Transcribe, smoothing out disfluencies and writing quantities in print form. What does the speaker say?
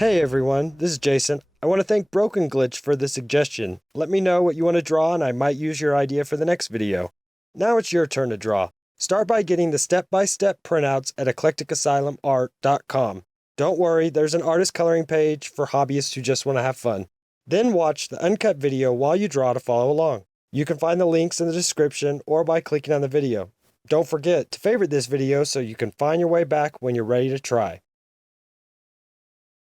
Hey everyone, this is Jason. I want to thank Broken Glitch for the suggestion. Let me know what you want to draw and I might use your idea for the next video. Now it's your turn to draw. Start by getting the step-by-step printouts at eclecticasylumart.com. Don't worry, there's an artist coloring page for hobbyists who just want to have fun. Then watch the uncut video while you draw to follow along. You can find the links in the description or by clicking on the video. Don't forget to favorite this video so you can find your way back when you're ready to try.